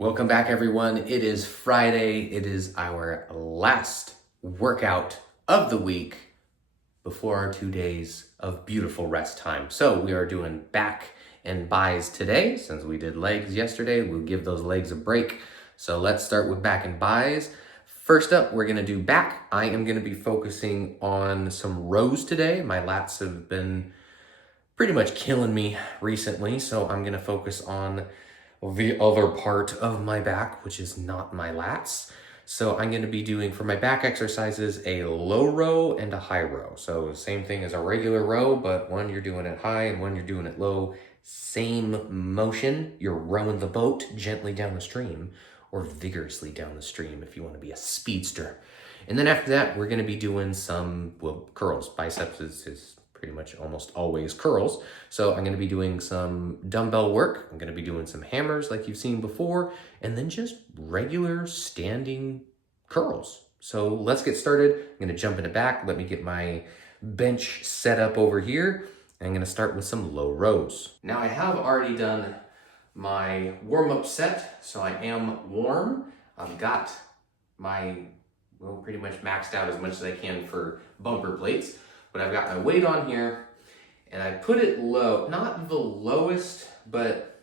Welcome back, everyone. It is Friday. It is our last workout of the week before our 2 days of beautiful rest time. So we are doing back and buys today. Since we did legs yesterday, we'll give those legs a break. So let's start with back and buys. First up, we're gonna do back. I am gonna be focusing on some rows today. My lats have been pretty much killing me recently, so I'm gonna focus on the other part of my back, which is not my lats. So I'm gonna be doing, for my back exercises, a low row and a high row. So same thing as a regular row, but one you're doing it high and one you're doing it low. Same motion, you're rowing the boat gently down the stream or vigorously down the stream if you wanna be a speedster. And then after that, we're gonna be doing some, curls. Biceps is pretty much almost always curls. So I'm gonna be doing some dumbbell work. I'm gonna be doing some hammers like you've seen before, and then just regular standing curls. So let's get started. I'm gonna jump in the back. Let me get my bench set up over here. I'm gonna start with some low rows. Now I have already done my warm-up set, so I am warm. I've got my, pretty much maxed out as much as I can for bumper plates. But I've got my weight on here, and I put it low, not the lowest, but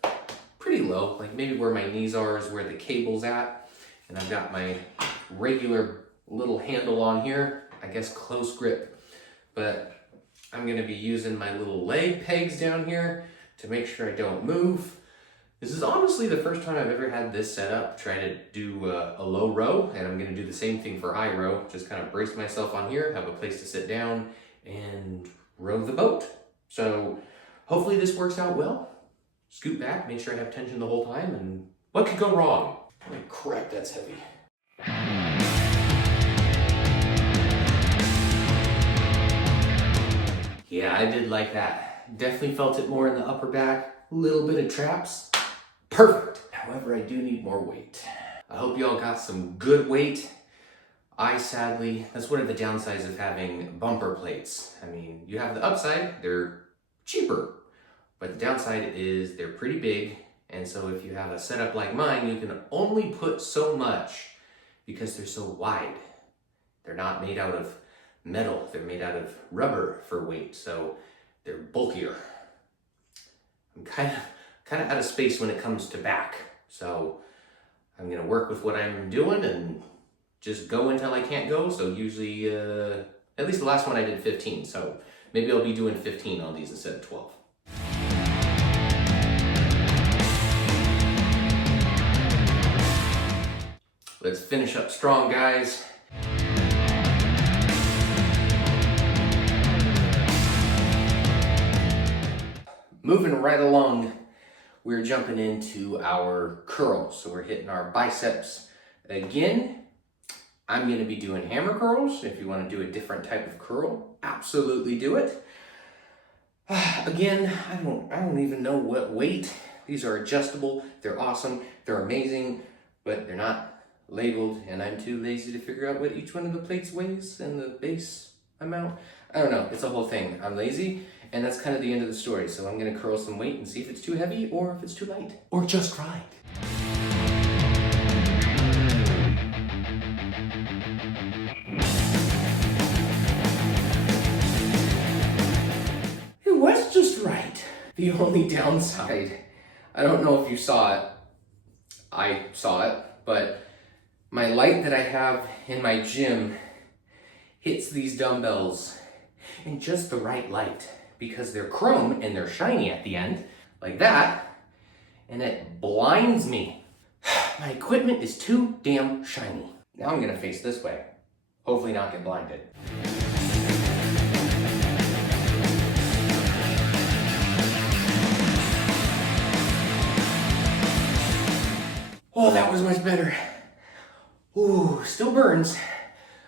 pretty low, like maybe where my knees are is where the cable's at. And I've got my regular little handle on here, I guess close grip. But I'm gonna be using my little leg pegs down here to make sure I don't move. This is honestly the first time I've ever had this set up, try to do a low row, and I'm gonna do the same thing for high row, just kind of brace myself on here, have a place to sit down, and row the boat. So hopefully this works out well. Scoot back, make sure I have tension the whole time, and what could go wrong? Holy crap, that's heavy. Yeah, I did like that. Definitely felt it more in the upper back, a little bit of traps. Perfect. However, I do need more weight. I hope y'all got some good weight. Sadly, that's one of the downsides of having bumper plates. I mean, you have the upside, they're cheaper, but the downside is they're pretty big. And so if you have a setup like mine, you can only put so much because they're so wide. They're not made out of metal, they're made out of rubber for weight, so they're bulkier. I'm kind of out of space when it comes to back. So I'm gonna work with what I'm doing and just go until I can't go. So usually, at least the last one I did 15. So maybe I'll be doing 15 on these instead of 12. Let's finish up strong, guys. Moving right along, we're jumping into our curls. So we're hitting our biceps again. I'm gonna be doing hammer curls. If you wanna do a different type of curl, absolutely do it. Again, I don't even know what weight. These are adjustable, they're awesome, they're amazing, but they're not labeled, and I'm too lazy to figure out what each one of the plates weighs and the base amount. I don't know, it's a whole thing. I'm lazy, and that's kind of the end of the story. So I'm gonna curl some weight and see if it's too heavy or if it's too light, or just right. It was just right. The only downside, I don't know if you saw it, I saw it, but my light that I have in my gym hits these dumbbells in just the right light because they're chrome and they're shiny at the end, like that, and it blinds me. My equipment is too damn shiny. Now I'm gonna face this way, hopefully not get blinded. Oh, that was much better. Ooh, still burns,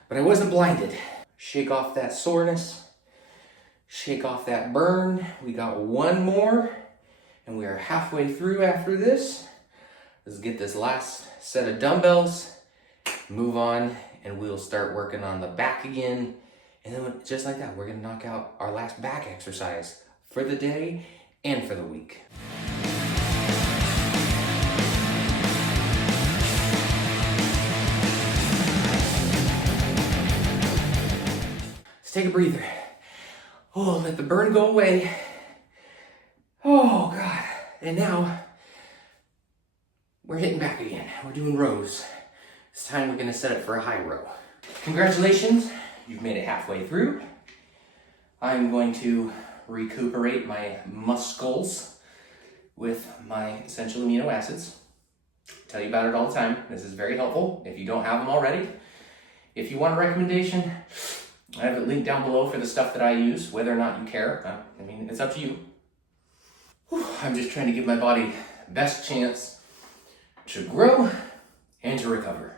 but I wasn't blinded. Shake off that soreness, shake off that burn. We got one more, and we are halfway through after this. Let's get this last set of dumbbells, move on, and we'll start working on the back again. And then just like that, we're gonna knock out our last back exercise for the day and for the week. Just take a breather. Oh, let the burn go away. Oh, God. And now, we're hitting back again. We're doing rows. This time we're gonna set it for a high row. Congratulations, you've made it halfway through. I'm going to recuperate my muscles with my essential amino acids. Tell you about it all the time. This is very helpful if you don't have them already. If you want a recommendation, I have it linked down below for the stuff that I use, whether or not you care. I mean, it's up to you. I'm just trying to give my body the best chance to grow and to recover.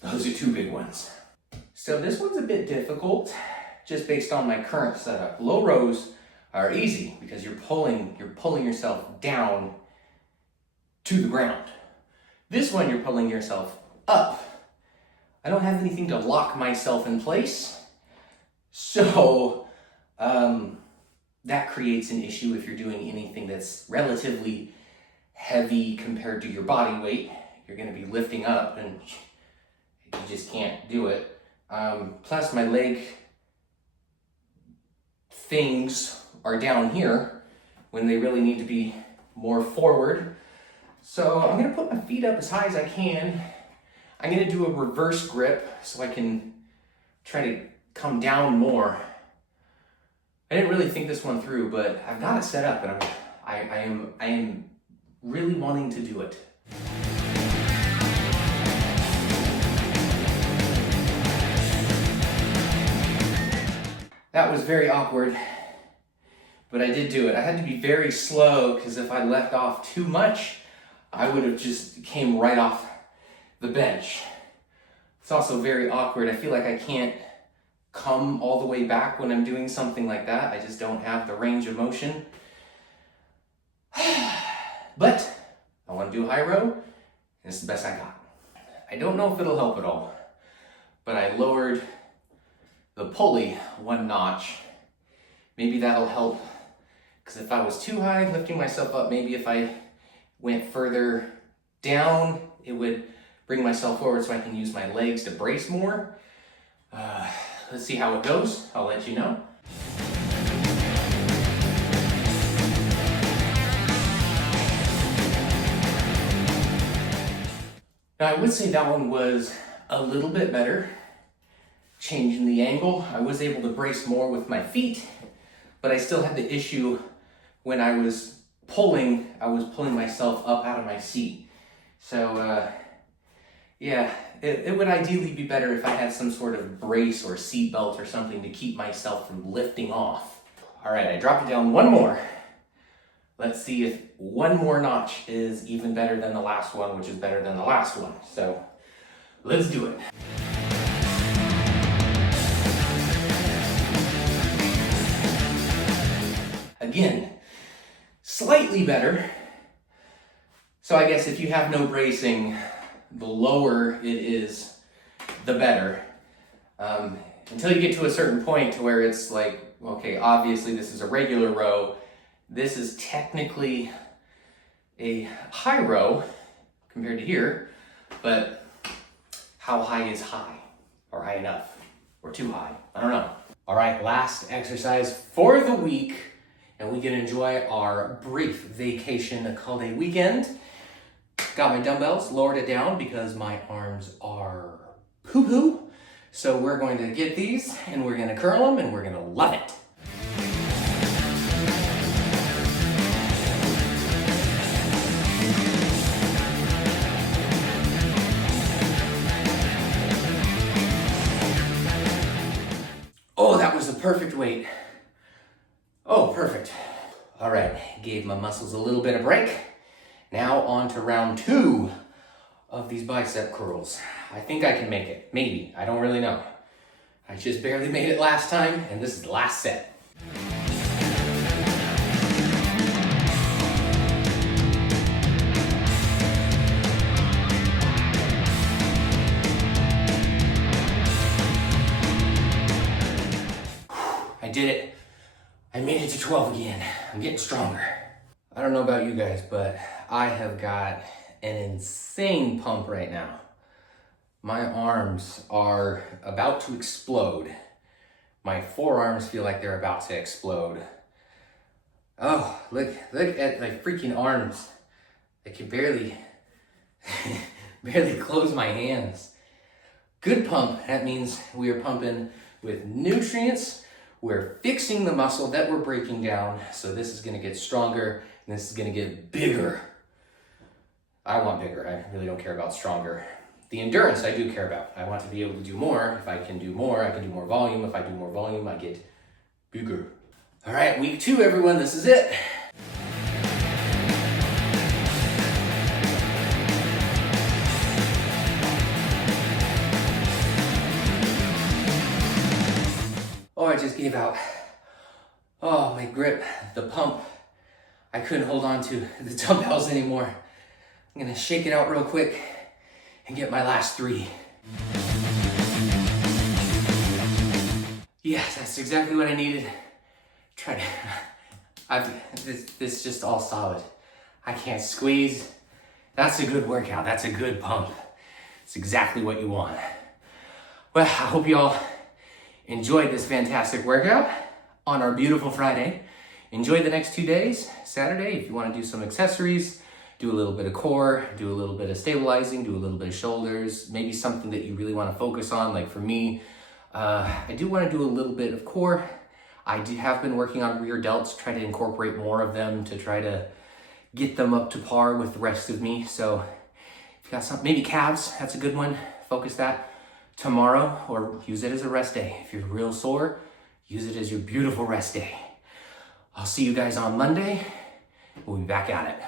Those are two big ones. So this one's a bit difficult just based on my current setup. Low rows are easy because you're pulling yourself down to the ground. This one you're pulling yourself up. I don't have anything to lock myself in place. So that creates an issue if you're doing anything that's relatively heavy compared to your body weight. You're going to be lifting up and you just can't do it. Plus my leg things are down here when they really need to be more forward. So I'm going to put my feet up as high as I can. I'm going to do a reverse grip so I can try to come down more. I didn't really think this one through, but I've got it set up and I am really wanting to do it. That was very awkward, but I did do it. I had to be very slow because if I left off too much, I would have just came right off the bench. It's also very awkward. I feel like I can't come all the way back when I'm doing something like that. I just don't have the range of motion. But I want to do a high row, and it's the best I got. I don't know if it'll help at all, but I lowered the pulley one notch. Maybe that'll help, because if I was too high lifting myself up, maybe if I went further down, it would bring myself forward so I can use my legs to brace more. Let's see how it goes. I'll let you know. Now I would say that one was a little bit better. Changing the angle, I was able to brace more with my feet, but I still had the issue when I was pulling myself up out of my seat. So yeah, it would ideally be better if I had some sort of brace or seat belt or something to keep myself from lifting off. All right, I dropped it down one more. Let's see if one more notch is even better than the last one, which is better than the last one. So let's do it. Again, slightly better. So I guess if you have no bracing, the lower it is, the better. Until you get to a certain point to where it's like, okay, obviously this is a regular row. This is technically a high row compared to here, but how high is high? Or high enough? Or too high? I don't know. All right, last exercise for the week, and we can enjoy our brief vacation called a weekend. Got my dumbbells, lowered it down because my arms are poo-poo. So we're going to get these and we're going to curl them and we're going to love it. Oh, that was the perfect weight. Oh, perfect. All right, gave my muscles a little bit of break. Now on to round 2 of these bicep curls. I think I can make it, maybe, I don't really know. I just barely made it last time, and this is the last set. I did it. I made it to 12 again. I'm getting stronger. I don't know about you guys, but I have got an insane pump right now. My arms are about to explode My forearms feel like they're about to explode. Oh, look at my freaking arms. I can barely close my hands. Good pump, that means we are pumping with nutrients. We're fixing the muscle that we're breaking down. So this is gonna get stronger and this is gonna get bigger. I want bigger, I really don't care about stronger. The endurance I do care about. I want to be able to do more. If I can do more, I can do more volume. If I do more volume, I get bigger. All right, week 2, everyone, this is it. Oh, I just gave out. Oh, my grip, the pump. I couldn't hold on to the dumbbells anymore. I'm gonna shake it out real quick and get my last 3. Yes, that's exactly what I needed. This is just all solid. I can't squeeze. That's a good workout. That's a good pump. It's exactly what you want. Well, I hope you all enjoyed this fantastic workout on our beautiful Friday. Enjoy the next 2 days. Saturday, if you want to do some accessories, do a little bit of core, do a little bit of stabilizing, do a little bit of shoulders, maybe something that you really want to focus on. Like for me, I do want to do a little bit of core. I have been working on rear delts, try to incorporate more of them to try to get them up to par with the rest of me. So if you got some, maybe calves, that's a good one. Focus that tomorrow or use it as a rest day. If you're real sore, use it as your beautiful rest day. I'll see you guys on Monday. We'll be back at it.